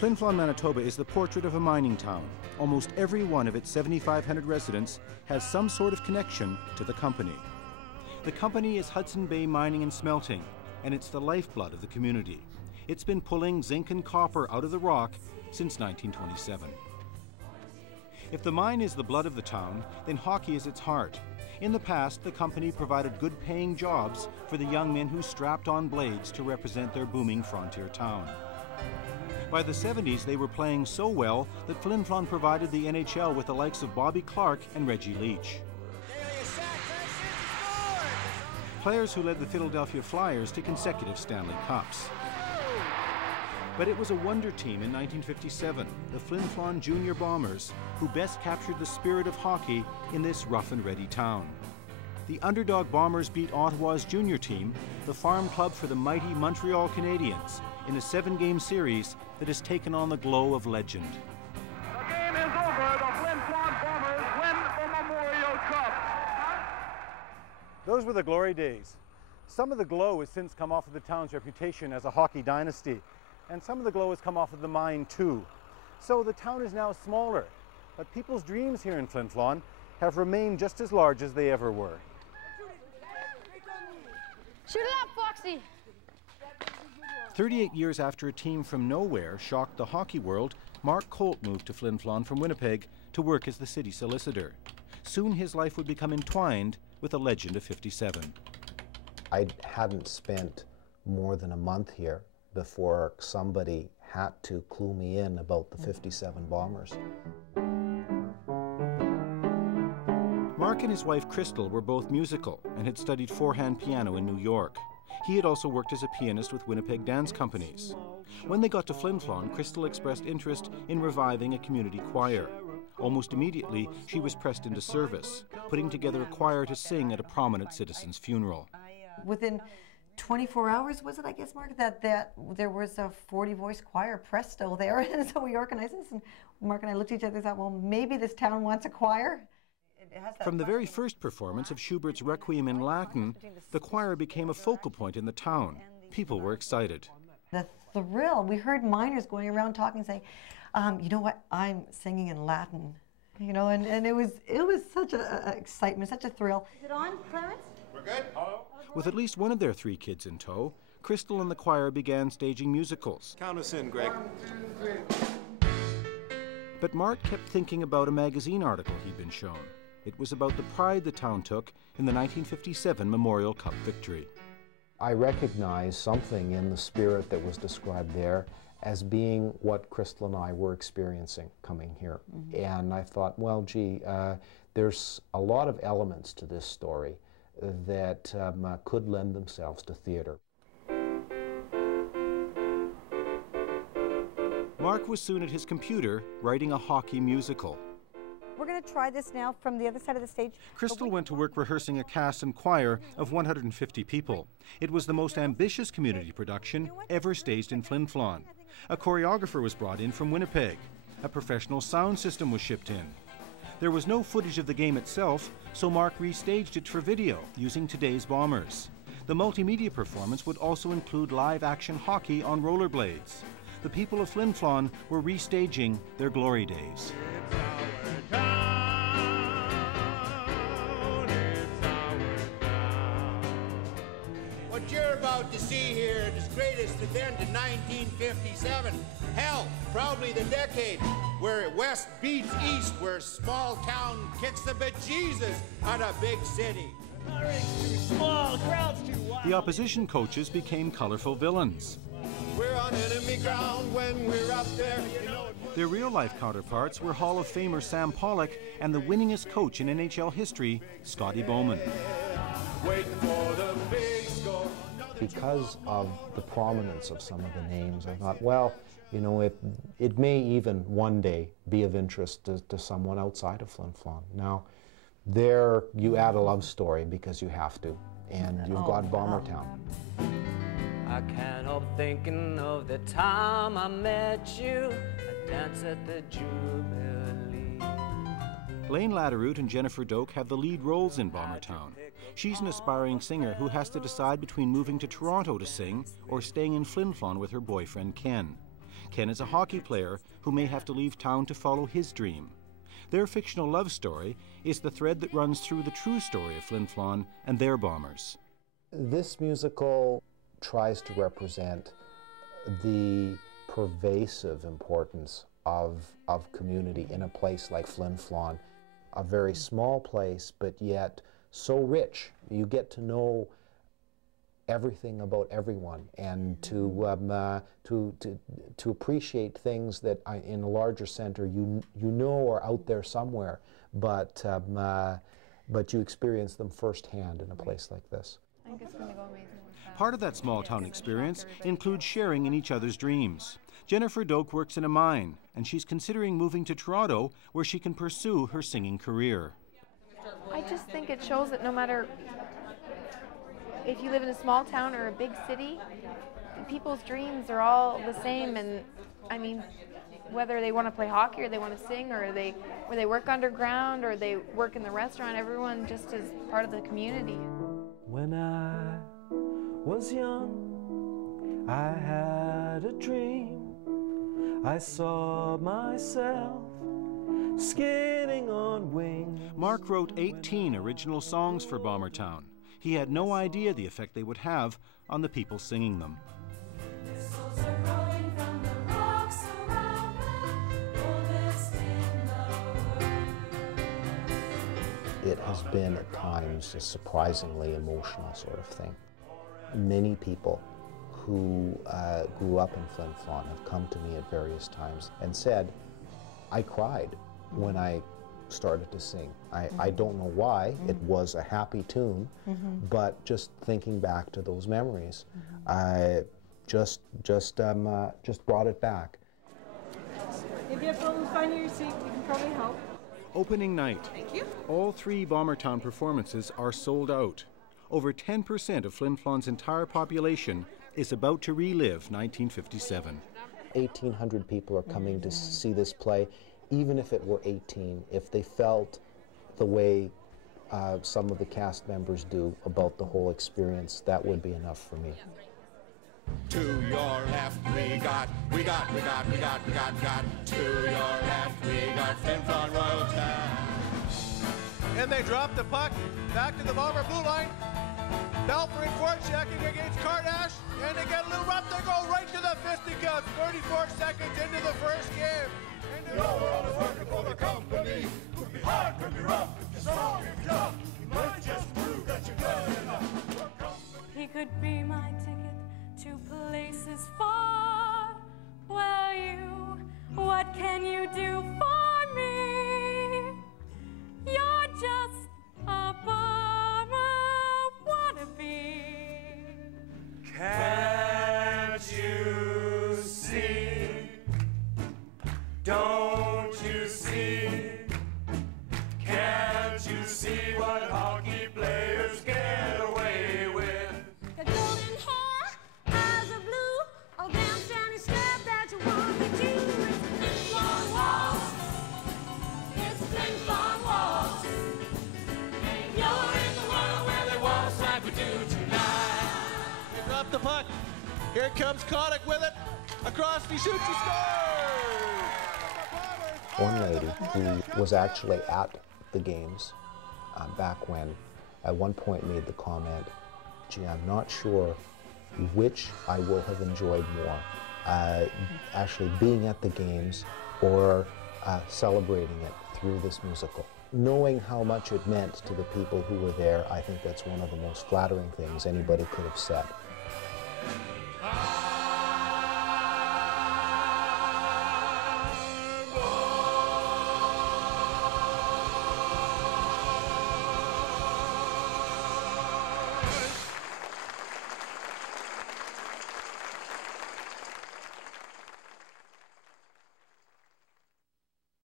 Flin Flon, Manitoba is the portrait of a mining town. Almost every one of its 7,500 residents has some sort of connection to the company. The company is Hudson Bay Mining and Smelting, and it's the lifeblood of the community. It's been pulling zinc and copper out of the rock since 1927. If the mine is the blood of the town, then hockey is its heart. In the past, the company provided good-paying jobs for the young men who strapped on blades to represent their booming frontier town. By the 70s, they were playing so well that Flin Flon provided the NHL with the likes of Bobby Clark and Reggie Leach. Players who led the Philadelphia Flyers to consecutive Stanley Cups. But it was a wonder team in 1957, the Flin Flon Junior Bombers, who best captured the spirit of hockey in this rough-and-ready town. The underdog Bombers beat Ottawa's junior team, the farm club for the mighty Montreal Canadiens, in a 7-game series that has taken on the glow of legend. The game is over. The Flin Flon Bombers win the Memorial Cup. Those were the glory days. Some of the glow has since come off of the town's reputation as a hockey dynasty, and some of the glow has come off of the mine too. So the town is now smaller, but people's dreams here in Flin Flon have remained just as large as they ever were. Shoot it up, Foxy! 38 years after a team from nowhere shocked the hockey world, Mark Colt moved to Flin Flon from Winnipeg to work as the city solicitor. Soon his life would become entwined with the legend of 57. I hadn't spent more than a month here before somebody had to clue me in about the 57 Bombers. Mark and his wife Crystal were both musical and had studied four-hand piano in New York. He had also worked as a pianist with Winnipeg dance companies. When they got to Flin Flon, Crystal expressed interest in reviving a community choir. Almost immediately, she was pressed into service, putting together a choir to sing at a prominent citizen's funeral. Within 24 hours, was it, I guess, Mark, that there was a 40-voice choir, presto, there. And so we organized this, and Mark and I looked at each other and thought, well, maybe this town wants a choir. From the very first performance of Schubert's Requiem in Latin, the choir became a focal point in the town. People were excited. The thrill, we heard miners going around talking, saying, you know what, I'm singing in Latin. You know, and it was such an excitement, such a thrill. Is it on, Clarence? We're good? With at least one of their 3 kids in tow, Crystal and the choir began staging musicals. Count us in, Greg. 1, 2, 3. But Mark kept thinking about a magazine article he'd been shown. It was about the pride the town took in the 1957 Memorial Cup victory. I recognized something in the spirit that was described there as being what Crystal and I were experiencing coming here. And I thought, well, gee, there's a lot of elements to this story that could lend themselves to theater. Mark was soon at his computer writing a hockey musical. We're going to try this now from the other side of the stage. Crystal went to work rehearsing a cast and choir of 150 people. It was the most ambitious community production ever staged in Flin Flon. A choreographer was brought in from Winnipeg. A professional sound system was shipped in. There was no footage of the game itself, so Mark restaged it for video using today's Bombers. The multimedia performance would also include live-action hockey on rollerblades. The people of Flin Flon were restaging their glory days. What you're about to see here is the greatest event in 1957. Hell, probably the decade where West beats East, where small town kicks the bejesus out of big city. Small, crowd's too wild. The opposition coaches became colorful villains. We're on enemy ground when we're up there. You know, Their real-life counterparts were Hall of Famer Sam Pollock and the winningest coach in NHL history, Scotty Bowman. waiting for the big score. Because of the prominence of some of the names, I thought, well, you know, it may even one day be of interest to someone outside of Flin Flon. Now, there you add a love story because you have to, and you've got Bombertown. I can't help thinking of the time I met you, a dance at the Jubilee. Lane Latteroot and Jennifer Doak have the lead roles in Bombertown. She's an aspiring singer who has to decide between moving to Toronto to sing or staying in Flin Flon with her boyfriend Ken. Ken is a hockey player who may have to leave town to follow his dream. Their fictional love story is the thread that runs through the true story of Flin Flon and their bombers. This musical tries to represent the pervasive importance of community in a place like Flin Flon, a very small place, but yet so rich. You get to know everything about everyone, and to appreciate things that in a larger center you know are out there somewhere, but you experience them firsthand in a place like this. I think it's going to go amazing. Part of that small town experience includes sharing in each other's dreams. Jennifer Doak works in a mine, and she's considering moving to Toronto, where she can pursue her singing career. I just think it shows that no matter if you live in a small town or a big city, people's dreams are all the same. And I mean, whether they want to play hockey or they want to sing or they work underground or they work in the restaurant, everyone just is part of the community. When I was young, I had a dream. I saw myself skating on wings. Mark wrote 18 original songs for Bombertown. He had no idea the effect they would have on the people singing them. It has been at times a surprisingly emotional sort of thing. Many people who grew up in Flin Flon have come to me at various times and said, I cried when I started to sing. I don't know why. It was a happy tune, but just thinking back to those memories, just brought it back. If you have problems finding your seat, we can probably help. Opening night. Thank you. All 3 Bombertown performances are sold out. Over 10% of Flin Flon's entire population is about to relive 1957. 1,800 people are coming to see this play, even if it were 18, if they felt the way some of the cast members do about the whole experience, that would be enough for me. To your left, we got. To your left, we got Flin Flon Bombertown. And they drop the puck back to the Bomber blue line. Belfry forechecking against Kardash, and they get a little rough. They go right to the fisticuffs. 34 seconds into the first game. Your world is working for the company. Could be hard, could be rough. If you're strong and tough, you might just prove that you're good enough. He could be my ticket to places far. Well, what can you do for me? You're just a bomber wannabe. Can't you see? Don't you see? Can't you see what hockey players get away with? The golden hair, eyes are blue, oh damn shiny step that you want me to. It's Flin Flon walls, it's Flin Flon walls. You're in the world where they waltz like we do tonight. They drop the puck. Here comes Kodak with it. Across, he shoots, he scores! One lady who was actually at the games back when, at one point made the comment, gee, I'm not sure which I will have enjoyed more, actually being at the games or celebrating it through this musical. Knowing how much it meant to the people who were there, I think that's one of the most flattering things anybody could have said.